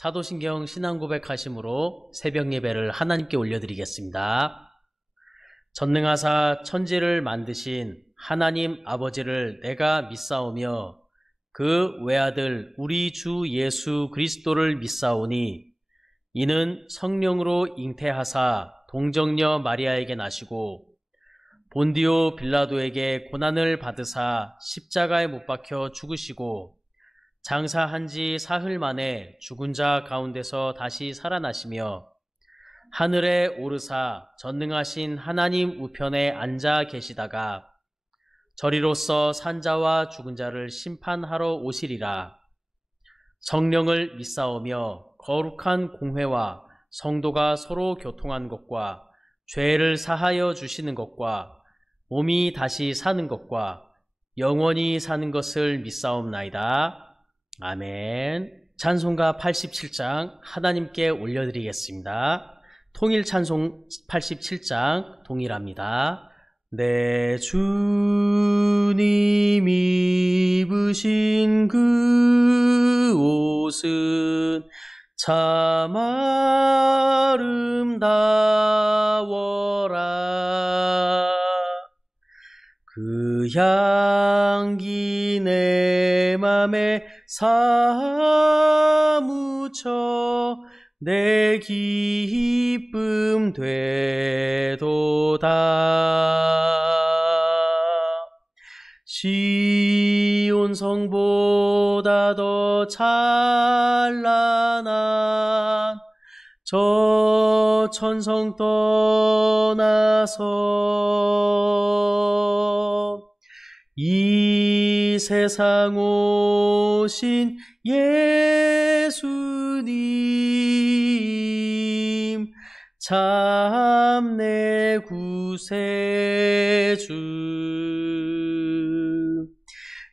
사도신경 신앙고백하심으로 새벽 예배를 하나님께 올려드리겠습니다. 전능하사 천지를 만드신 하나님 아버지를 내가 믿사오며 그 외아들 우리 주 예수 그리스도를 믿사오니 이는 성령으로 잉태하사 동정녀 마리아에게 나시고 본디오 빌라도에게 고난을 받으사 십자가에 못 박혀 죽으시고 장사한 지 사흘 만에 죽은 자 가운데서 다시 살아나시며 하늘에 오르사 전능하신 하나님 우편에 앉아 계시다가 저리로서 산자와 죽은 자를 심판하러 오시리라. 성령을 믿사오며 거룩한 공회와 성도가 서로 교통한 것과 죄를 사하여 주시는 것과 몸이 다시 사는 것과 영원히 사는 것을 믿사옵나이다. 아멘. 찬송가 87장 하나님께 올려드리겠습니다. 통일 찬송 87장 동일합니다. 내 주님 입으신 그 옷은 참 아름다워라. 그 향기 내 맘에 사무쳐 내 기쁨 되도다. 시온 성보다 더 찬란한 저 천성 떠나서 이 세상 오신 예수님 참 내 구세주.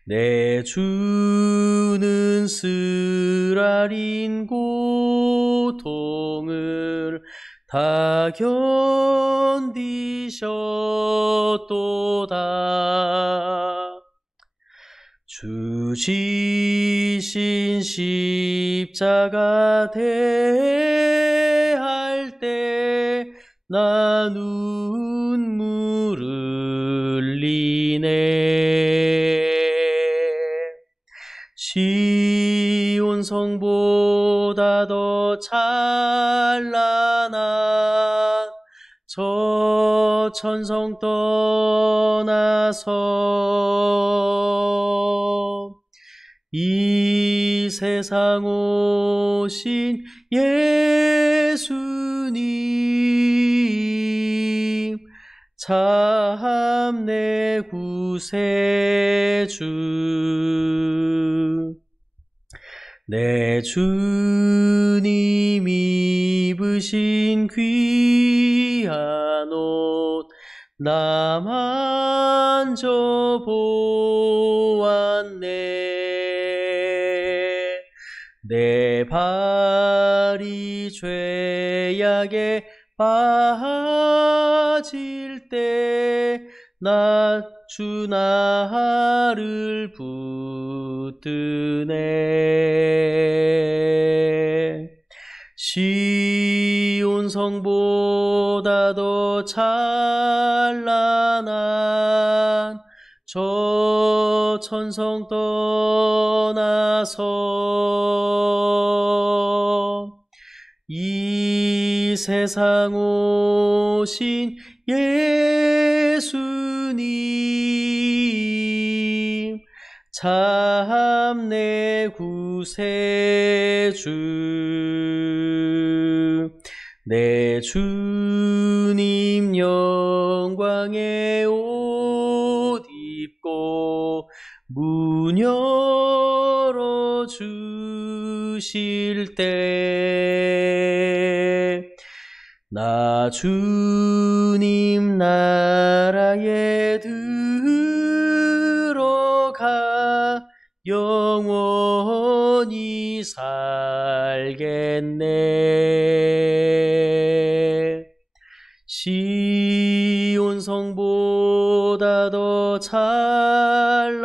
내 주는 쓰라린 고통을 다 견디셨도다. 주지신 십자가 대할 때 나 눈물 흘리네. 시온 성보다 더 찬란한 저 천성 떠나서 이 세상 오신 예수님 참 내 구세주. 내 주님 입으신 귀한 옷 나 만져보았네. 내 발이 죄악에 빠질 때 나 주 나를 붙드네. 시온 성보다 더 찬란한 저 천성 떠나서 이 세상 오신 예수님 참 내 구세주. 내 주님 영광의 옷 입고 문 열어 주실 때 나 주님 나라에 들어가 영원히 살겠네. 시온 성보다 더 찬란한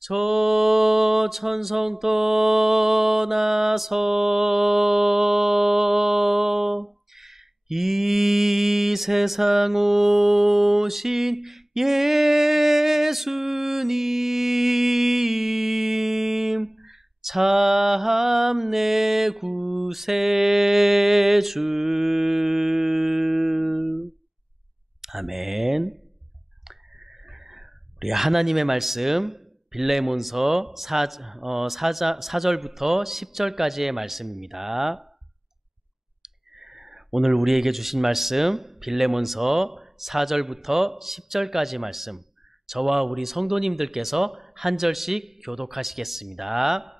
저 천성 떠나서 이 세상 오신 예수님 참 내 구세주. 아멘. 우리 하나님의 말씀 빌레몬서 4절부터 10절까지의 말씀입니다. 오늘 우리에게 주신 말씀 빌레몬서 4절부터 10절까지 말씀, 저와 우리 성도님들께서 한 절씩 교독하시겠습니다.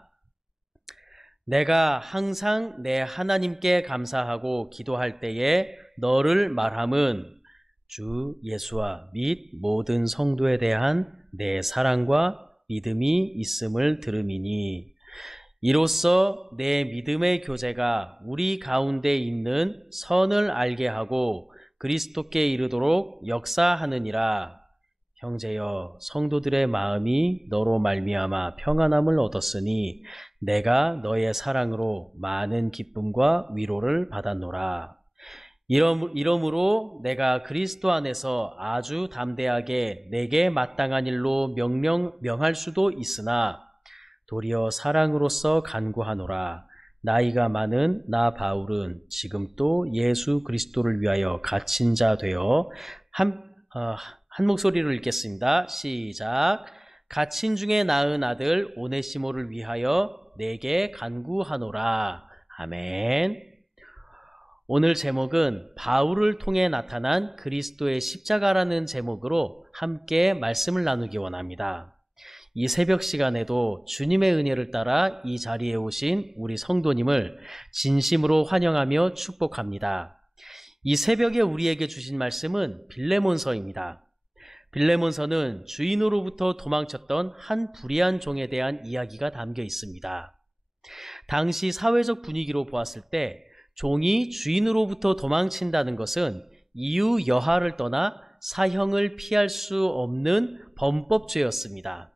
내가 항상 내 하나님께 감사하고 기도할 때에 너를 말함은 주 예수와 및 모든 성도에 대한 내 사랑과 믿음이 있음을 들음이니, 이로써 내 믿음의 교제가 우리 가운데 있는 선을 알게 하고 그리스도께 이르도록 역사하느니라. 형제여, 성도들의 마음이 너로 말미암아 평안함을 얻었으니 내가 너의 사랑으로 많은 기쁨과 위로를 받았노라. 이러므로 내가 그리스도 안에서 아주 담대하게 내게 마땅한 일로 명할 수도 있으나 도리어 사랑으로서 간구하노라. 나이가 많은 나 바울은 지금 또 예수 그리스도를 위하여 갇힌 자 되어 한 목소리로 읽겠습니다. 시작. 갇힌 중에 낳은 아들 오네시모를 위하여 내게 간구하노라. 아멘. 오늘 제목은 바울을 통해 나타난 그리스도의 십자가라는 제목으로 함께 말씀을 나누기 원합니다. 이 새벽 시간에도 주님의 은혜를 따라 이 자리에 오신 우리 성도님을 진심으로 환영하며 축복합니다. 이 새벽에 우리에게 주신 말씀은 빌레몬서입니다. 빌레몬서는 주인으로부터 도망쳤던 한 불의한 종에 대한 이야기가 담겨 있습니다. 당시 사회적 분위기로 보았을 때 종이 주인으로부터 도망친다는 것은 이유 여하를 떠나 사형을 피할 수 없는 범법죄였습니다.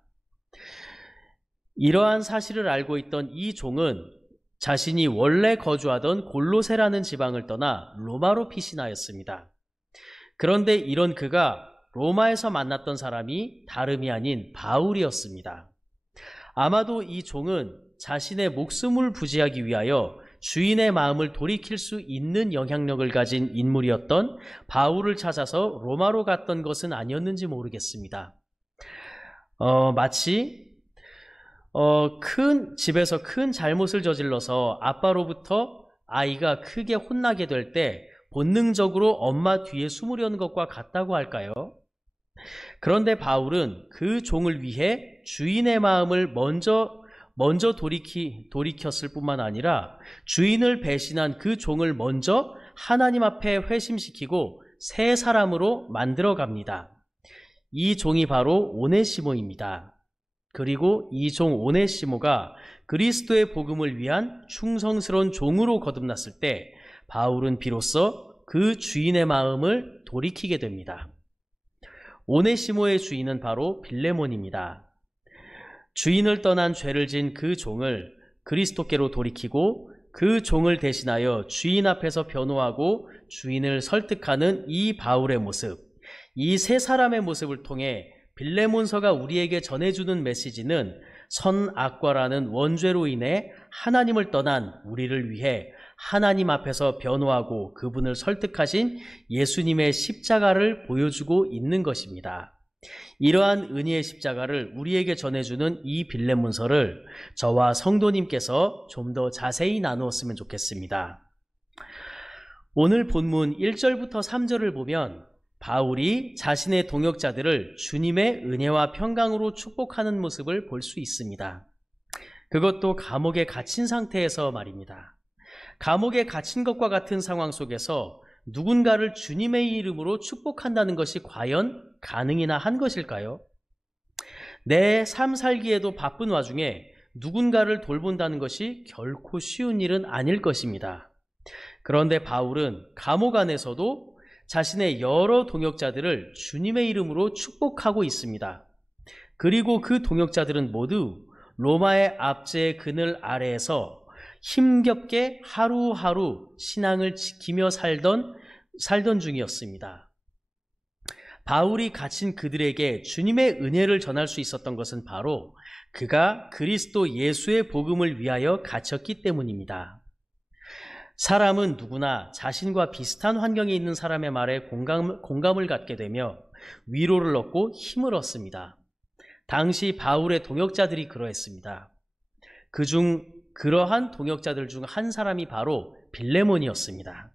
이러한 사실을 알고 있던 이 종은 자신이 원래 거주하던 골로세라는 지방을 떠나 로마로 피신하였습니다. 그런데 이런 그가 로마에서 만났던 사람이 다름이 아닌 바울이었습니다. 아마도 이 종은 자신의 목숨을 부지하기 위하여 주인의 마음을 돌이킬 수 있는 영향력을 가진 인물이었던 바울을 찾아서 로마로 갔던 것은 아니었는지 모르겠습니다. 마치 큰 집에서 큰 잘못을 저질러서 아빠로부터 아이가 크게 혼나게 될 때 본능적으로 엄마 뒤에 숨으려는 것과 같다고 할까요? 그런데 바울은 그 종을 위해 주인의 마음을 먼저 돌이켰을 뿐만 아니라 주인을 배신한 그 종을 먼저 하나님 앞에 회심시키고 새 사람으로 만들어 갑니다. 이 종이 바로 오네시모입니다. 그리고 이 종 오네시모가 그리스도의 복음을 위한 충성스러운 종으로 거듭났을 때 바울은 비로소 그 주인의 마음을 돌이키게 됩니다. 오네시모의 주인은 바로 빌레몬입니다. 주인을 떠난 죄를 진 그 종을 그리스도께로 돌이키고 그 종을 대신하여 주인 앞에서 변호하고 주인을 설득하는 이 바울의 모습, 이 세 사람의 모습을 통해 빌레몬서가 우리에게 전해주는 메시지는 선악과라는 원죄로 인해 하나님을 떠난 우리를 위해 하나님 앞에서 변호하고 그분을 설득하신 예수님의 십자가를 보여주고 있는 것입니다. 이러한 은혜의 십자가를 우리에게 전해주는 이 빌레몬서를 저와 성도님께서 좀 더 자세히 나누었으면 좋겠습니다. 오늘 본문 1절부터 3절을 보면 바울이 자신의 동역자들을 주님의 은혜와 평강으로 축복하는 모습을 볼 수 있습니다. 그것도 감옥에 갇힌 상태에서 말입니다. 감옥에 갇힌 것과 같은 상황 속에서 누군가를 주님의 이름으로 축복한다는 것이 과연 가능이나 한 것일까요? 내 삶 살기에도 바쁜 와중에 누군가를 돌본다는 것이 결코 쉬운 일은 아닐 것입니다. 그런데 바울은 감옥 안에서도 자신의 여러 동역자들을 주님의 이름으로 축복하고 있습니다. 그리고 그 동역자들은 모두 로마의 압제의 그늘 아래에서 힘겹게 하루하루 신앙을 지키며 살던 중이었습니다. 바울이 갇힌 그들에게 주님의 은혜를 전할 수 있었던 것은 바로 그가 그리스도 예수의 복음을 위하여 갇혔기 때문입니다. 사람은 누구나 자신과 비슷한 환경에 있는 사람의 말에 공감을 갖게 되며 위로를 얻고 힘을 얻습니다. 당시 바울의 동역자들이 그러했습니다. 그러한 동역자들 중 한 사람이 바로 빌레몬이었습니다.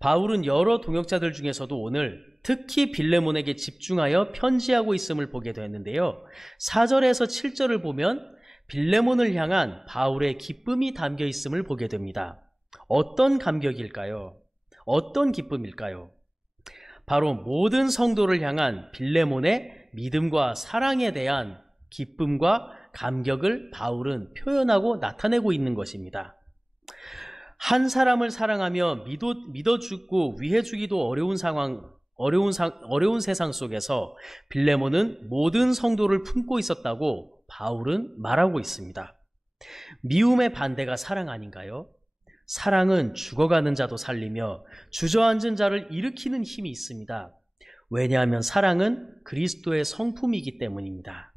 바울은 여러 동역자들 중에서도 오늘 특히 빌레몬에게 집중하여 편지하고 있음을 보게 되었는데요. 4절에서 7절을 보면 빌레몬을 향한 바울의 기쁨이 담겨 있음을 보게 됩니다. 어떤 감격일까요? 어떤 기쁨일까요? 바로 모든 성도를 향한 빌레몬의 믿음과 사랑에 대한 기쁨과 감격을 바울은 표현하고 나타내고 있는 것입니다. 한 사람을 사랑하며 믿어주고 위해주기도 어려운 세상 속에서 빌레몬은 모든 성도를 품고 있었다고 바울은 말하고 있습니다. 미움의 반대가 사랑 아닌가요? 사랑은 죽어가는 자도 살리며 주저앉은 자를 일으키는 힘이 있습니다. 왜냐하면 사랑은 그리스도의 성품이기 때문입니다.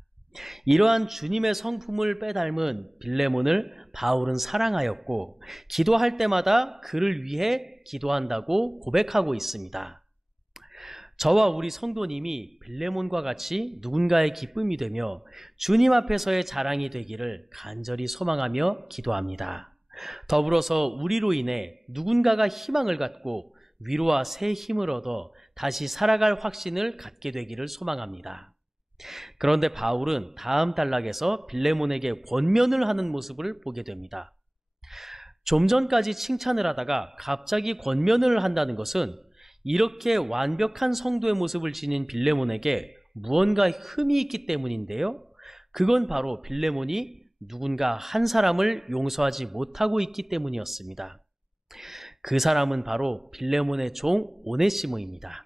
이러한 주님의 성품을 빼닮은 빌레몬을 바울은 사랑하였고 기도할 때마다 그를 위해 기도한다고 고백하고 있습니다. 저와 우리 성도님이 빌레몬과 같이 누군가의 기쁨이 되며 주님 앞에서의 자랑이 되기를 간절히 소망하며 기도합니다. 더불어서 우리로 인해 누군가가 희망을 갖고 위로와 새 힘을 얻어 다시 살아갈 확신을 갖게 되기를 소망합니다. 그런데 바울은 다음 단락에서 빌레몬에게 권면을 하는 모습을 보게 됩니다. 좀 전까지 칭찬을 하다가 갑자기 권면을 한다는 것은 이렇게 완벽한 성도의 모습을 지닌 빌레몬에게 무언가 흠이 있기 때문인데요. 그건 바로 빌레몬이 누군가 한 사람을 용서하지 못하고 있기 때문이었습니다. 그 사람은 바로 빌레몬의 종 오네시모입니다.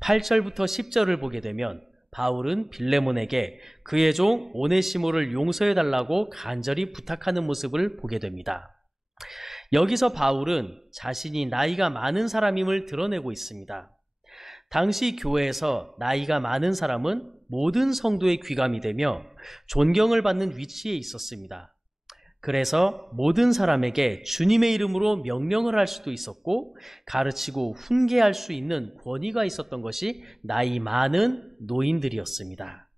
8절부터 10절을 보게 되면 바울은 빌레몬에게 그의 종 오네시모를 용서해달라고 간절히 부탁하는 모습을 보게 됩니다. 여기서 바울은 자신이 나이가 많은 사람임을 드러내고 있습니다. 당시 교회에서 나이가 많은 사람은 모든 성도의 귀감이 되며 존경을 받는 위치에 있었습니다. 그래서 모든 사람에게 주님의 이름으로 명령을 할 수도 있었고 가르치고 훈계할 수 있는 권위가 있었던 것이 나이 많은 노인들이었습니다.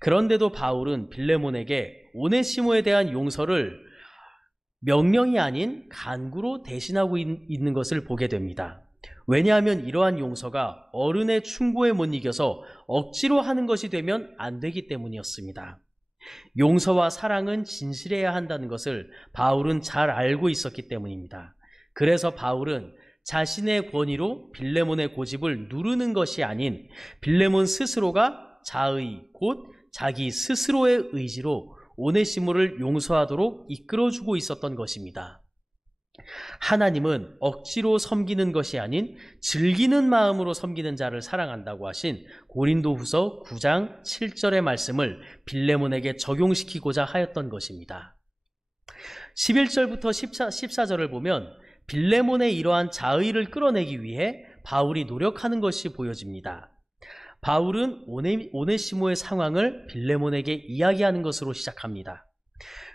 그런데도 바울은 빌레몬에게 오네시모에 대한 용서를 명령이 아닌 간구로 대신하고 있는 것을 보게 됩니다. 왜냐하면 이러한 용서가 어른의 충고에 못 이겨서 억지로 하는 것이 되면 안 되기 때문이었습니다. 용서와 사랑은 진실해야 한다는 것을 바울은 잘 알고 있었기 때문입니다. 그래서 바울은 자신의 권위로 빌레몬의 고집을 누르는 것이 아닌 빌레몬 스스로가 자의 곧 자기 스스로의 의지로 오네시모를 용서하도록 이끌어주고 있었던 것입니다. 하나님은 억지로 섬기는 것이 아닌 즐기는 마음으로 섬기는 자를 사랑한다고 하신 고린도후서 9장 7절의 말씀을 빌레몬에게 적용시키고자 하였던 것입니다. 11절부터 14절을 보면 빌레몬의 이러한 자의를 끌어내기 위해 바울이 노력하는 것이 보여집니다. 바울은 오네시모의 상황을 빌레몬에게 이야기하는 것으로 시작합니다.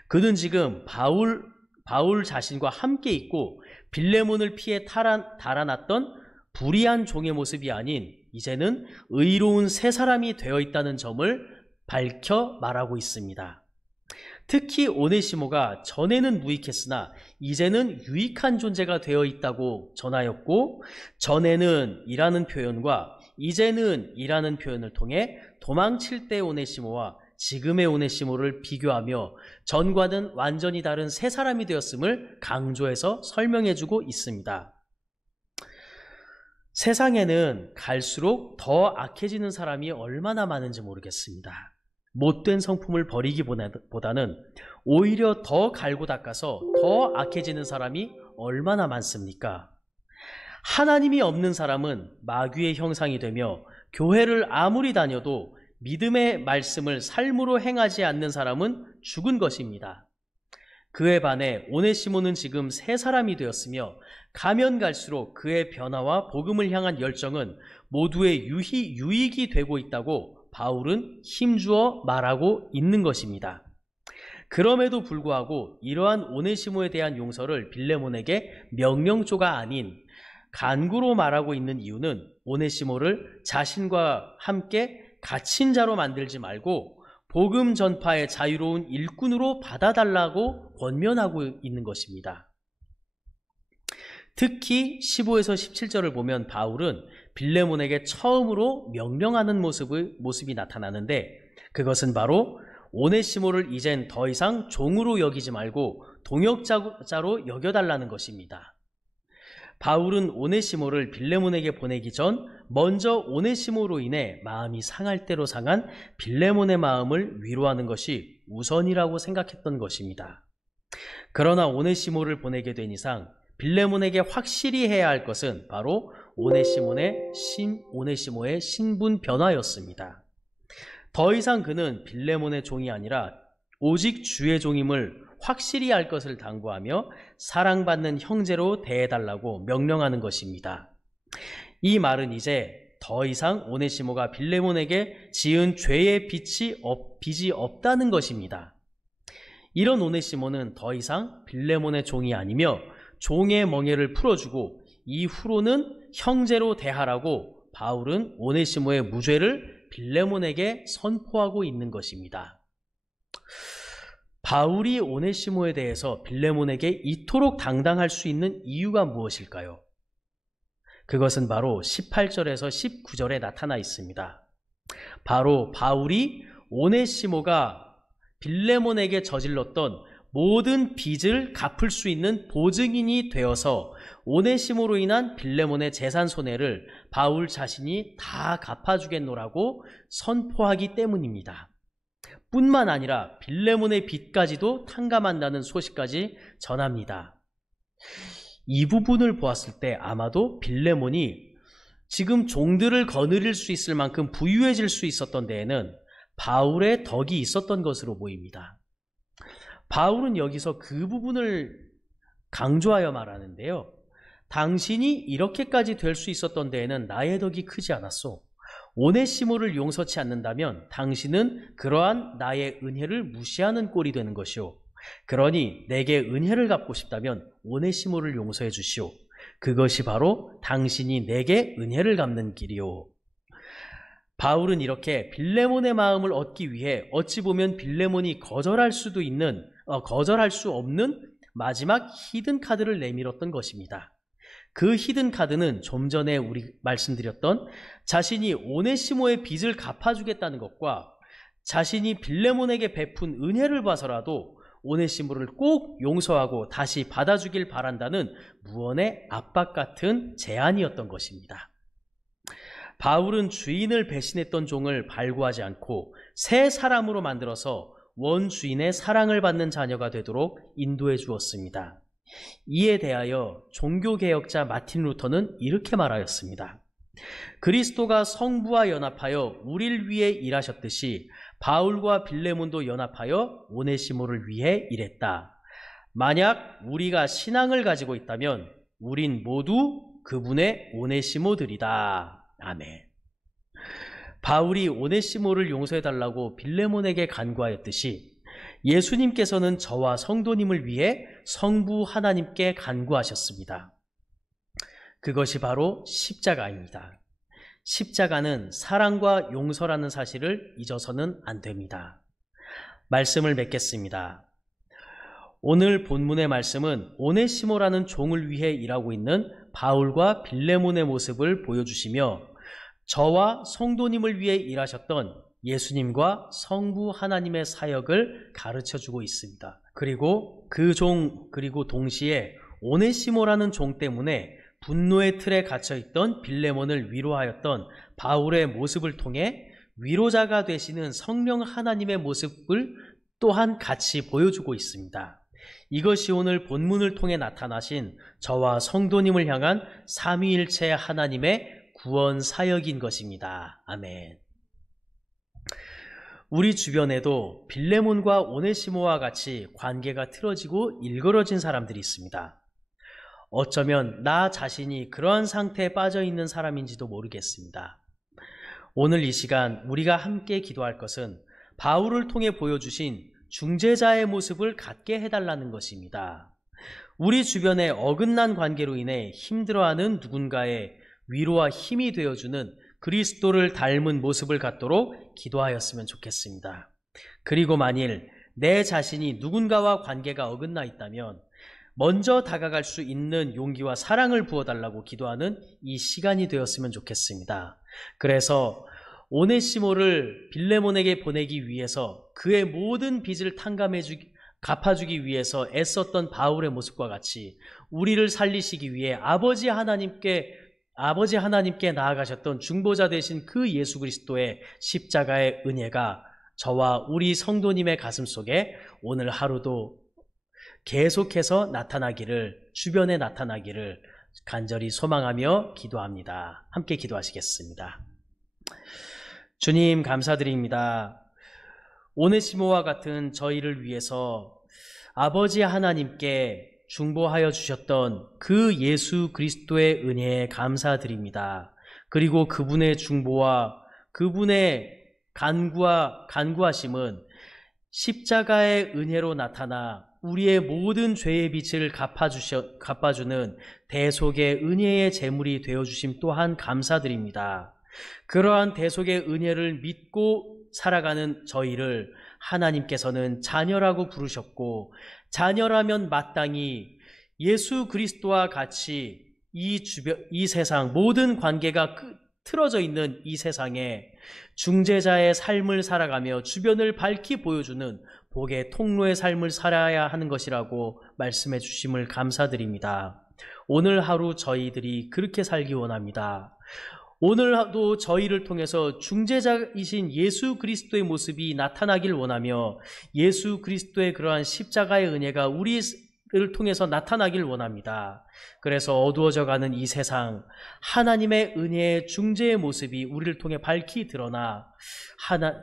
그는 지금 바울 자신과 함께 있고 빌레몬을 피해 달아났던 불의한 종의 모습이 아닌 이제는 의로운 새 사람이 되어 있다는 점을 밝혀 말하고 있습니다. 특히 오네시모가 전에는 무익했으나 이제는 유익한 존재가 되어 있다고 전하였고 전에는 이라는 표현과 이제는 이라는 표현을 통해 도망칠 때 오네시모와 지금의 오네시모를 비교하며 전과는 완전히 다른 새 사람이 되었음을 강조해서 설명해주고 있습니다. 세상에는 갈수록 더 악해지는 사람이 얼마나 많은지 모르겠습니다. 못된 성품을 버리기보다는 오히려 더 갈고 닦아서 더 악해지는 사람이 얼마나 많습니까? 하나님이 없는 사람은 마귀의 형상이 되며 교회를 아무리 다녀도 믿음의 말씀을 삶으로 행하지 않는 사람은 죽은 것입니다. 그에 반해 오네시모는 지금 새 사람이 되었으며 가면 갈수록 그의 변화와 복음을 향한 열정은 모두의 유익이 되고 있다고 바울은 힘주어 말하고 있는 것입니다. 그럼에도 불구하고 이러한 오네시모에 대한 용서를 빌레몬에게 명령조가 아닌 간구로 말하고 있는 이유는 오네시모를 자신과 함께 갇힌 자로 만들지 말고 복음 전파의 자유로운 일꾼으로 받아달라고 권면하고 있는 것입니다. 특히 15에서 17절을 보면 바울은 빌레몬에게 처음으로 명령하는 모습이 나타나는데, 그것은 바로 오네시모를 이젠 더 이상 종으로 여기지 말고 동역자로 여겨달라는 것입니다. 바울은 오네시모를 빌레몬에게 보내기 전 먼저 오네시모로 인해 마음이 상할 대로 상한 빌레몬의 마음을 위로하는 것이 우선이라고 생각했던 것입니다. 그러나 오네시모를 보내게 된 이상 빌레몬에게 확실히 해야 할 것은 바로 오네시모의 신분 변화였습니다. 더 이상 그는 빌레몬의 종이 아니라 오직 주의 종임을 확실히 알 것을 당부하며 사랑받는 형제로 대해달라고 명령하는 것입니다. 이 말은 이제 더 이상 오네시모가 빌레몬에게 지은 죄의 빚이 없다는 것입니다. 이런 오네시모는 더 이상 빌레몬의 종이 아니며 종의 멍에를 풀어주고 이후로는 형제로 대하라고 바울은 오네시모의 무죄를 빌레몬에게 선포하고 있는 것입니다. 바울이 오네시모에 대해서 빌레몬에게 이토록 당당할 수 있는 이유가 무엇일까요? 그것은 바로 18절에서 19절에 나타나 있습니다. 바로 바울이 오네시모가 빌레몬에게 저질렀던 모든 빚을 갚을 수 있는 보증인이 되어서 오네시모로 인한 빌레몬의 재산 손해를 바울 자신이 다 갚아주겠노라고 선포하기 때문입니다. 뿐만 아니라 빌레몬의 빚까지도 탕감한다는 소식까지 전합니다. 이 부분을 보았을 때 아마도 빌레몬이 지금 종들을 거느릴 수 있을 만큼 부유해질 수 있었던 데에는 바울의 덕이 있었던 것으로 보입니다. 바울은 여기서 그 부분을 강조하여 말하는데요. 당신이 이렇게까지 될 수 있었던 데에는 나의 덕이 크지 않았소. 오네시모를 용서치 않는다면 당신은 그러한 나의 은혜를 무시하는 꼴이 되는 것이오. 그러니 내게 은혜를 갚고 싶다면 오네시모를 용서해 주시오. 그것이 바로 당신이 내게 은혜를 갚는 길이오. 바울은 이렇게 빌레몬의 마음을 얻기 위해 어찌 보면 빌레몬이 거절할 수 없는 마지막 히든 카드를 내밀었던 것입니다. 그 히든 카드는 좀 전에 우리 말씀드렸던 자신이 오네시모의 빚을 갚아주겠다는 것과 자신이 빌레몬에게 베푼 은혜를 봐서라도 오네시모를 꼭 용서하고 다시 받아주길 바란다는 무언의 압박 같은 제안이었던 것입니다. 바울은 주인을 배신했던 종을 발구하지 않고 새 사람으로 만들어서 원주인의 사랑을 받는 자녀가 되도록 인도해 주었습니다. 이에 대하여 종교개혁자 마틴 루터는 이렇게 말하였습니다. 그리스도가 성부와 연합하여 우리를 위해 일하셨듯이 바울과 빌레몬도 연합하여 오네시모를 위해 일했다. 만약 우리가 신앙을 가지고 있다면 우린 모두 그분의 오네시모들이다. 아멘. 바울이 오네시모를 용서해달라고 빌레몬에게 간구하였듯이 예수님께서는 저와 성도님을 위해 성부 하나님께 간구하셨습니다. 그것이 바로 십자가입니다. 십자가는 사랑과 용서라는 사실을 잊어서는 안 됩니다. 말씀을 맺겠습니다. 오늘 본문의 말씀은 오네시모라는 종을 위해 일하고 있는 바울과 빌레몬의 모습을 보여주시며 저와 성도님을 위해 일하셨던 예수님과 성부 하나님의 사역을 가르쳐주고 있습니다. 그리고 그리고 동시에 오네시모라는 종 때문에 분노의 틀에 갇혀있던 빌레몬을 위로하였던 바울의 모습을 통해 위로자가 되시는 성령 하나님의 모습을 또한 같이 보여주고 있습니다. 이것이 오늘 본문을 통해 나타나신 저와 성도님을 향한 삼위일체 하나님의 구원 사역인 것입니다. 아멘. 우리 주변에도 빌레몬과 오네시모와 같이 관계가 틀어지고 일그러진 사람들이 있습니다. 어쩌면 나 자신이 그러한 상태에 빠져 있는 사람인지도 모르겠습니다. 오늘 이 시간 우리가 함께 기도할 것은 바울을 통해 보여주신 중재자의 모습을 갖게 해달라는 것입니다. 우리 주변의 어긋난 관계로 인해 힘들어하는 누군가의 위로와 힘이 되어주는 그리스도를 닮은 모습을 갖도록 기도하였으면 좋겠습니다. 그리고 만일 내 자신이 누군가와 관계가 어긋나 있다면 먼저 다가갈 수 있는 용기와 사랑을 부어달라고 기도하는 이 시간이 되었으면 좋겠습니다. 그래서 오네시모를 빌레몬에게 보내기 위해서 그의 모든 빚을 갚아주기 위해서 애썼던 바울의 모습과 같이 우리를 살리시기 위해 아버지 하나님께 나아가셨던 중보자 되신 그 예수 그리스도의 십자가의 은혜가 저와 우리 성도님의 가슴 속에 오늘 하루도 계속해서 주변에 나타나기를 간절히 소망하며 기도합니다. 함께 기도하시겠습니다. 주님 감사드립니다. 오네시모와 같은 저희를 위해서 아버지 하나님께 중보하여 주셨던 그 예수 그리스도의 은혜에 감사드립니다. 그리고 그분의 중보와 그분의 간구하심은 십자가의 은혜로 나타나 우리의 모든 죄의 빚을 갚아주는 대속의 은혜의 제물이 되어주심 또한 감사드립니다. 그러한 대속의 은혜를 믿고 살아가는 저희를 하나님께서는 자녀라고 부르셨고, 자녀라면 마땅히 예수 그리스도와 같이 이 세상 모든 관계가 틀어져 있는 이 세상에 중재자의 삶을 살아가며 주변을 밝히 보여주는 복의 통로의 삶을 살아야 하는 것이라고 말씀해 주심을 감사드립니다. 오늘 하루 저희들이 그렇게 살기 원합니다. 오늘도 저희를 통해서 중재자이신 예수 그리스도의 모습이 나타나길 원하며 예수 그리스도의 그러한 십자가의 은혜가 우리를 통해서 나타나길 원합니다. 그래서 어두워져가는 이 세상, 하나님의 은혜의 중재의 모습이 우리를 통해 밝히 드러나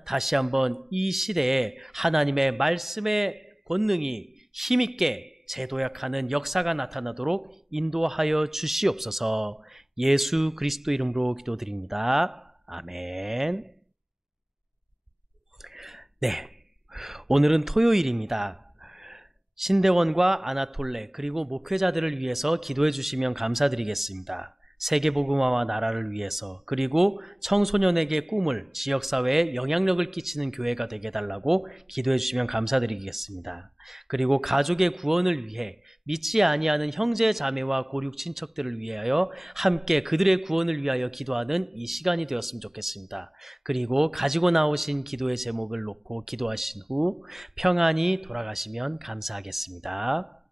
다시 한번 이 시대에 하나님의 말씀의 권능이 힘있게 재도약하는 역사가 나타나도록 인도하여 주시옵소서. 예수 그리스도 이름으로 기도드립니다. 아멘. 네, 오늘은 토요일입니다. 신대원과 아나톨레 그리고 목회자들을 위해서 기도해 주시면 감사드리겠습니다. 세계복음화와 나라를 위해서, 그리고 청소년에게 꿈을, 지역사회에 영향력을 끼치는 교회가 되게 해달라고 기도해 주시면 감사드리겠습니다. 그리고 가족의 구원을 위해 믿지 아니하는 형제 자매와 고륙 친척들을 위하여 함께 그들의 구원을 위하여 기도하는 이 시간이 되었으면 좋겠습니다. 그리고 가지고 나오신 기도의 제목을 놓고 기도하신 후 평안히 돌아가시면 감사하겠습니다.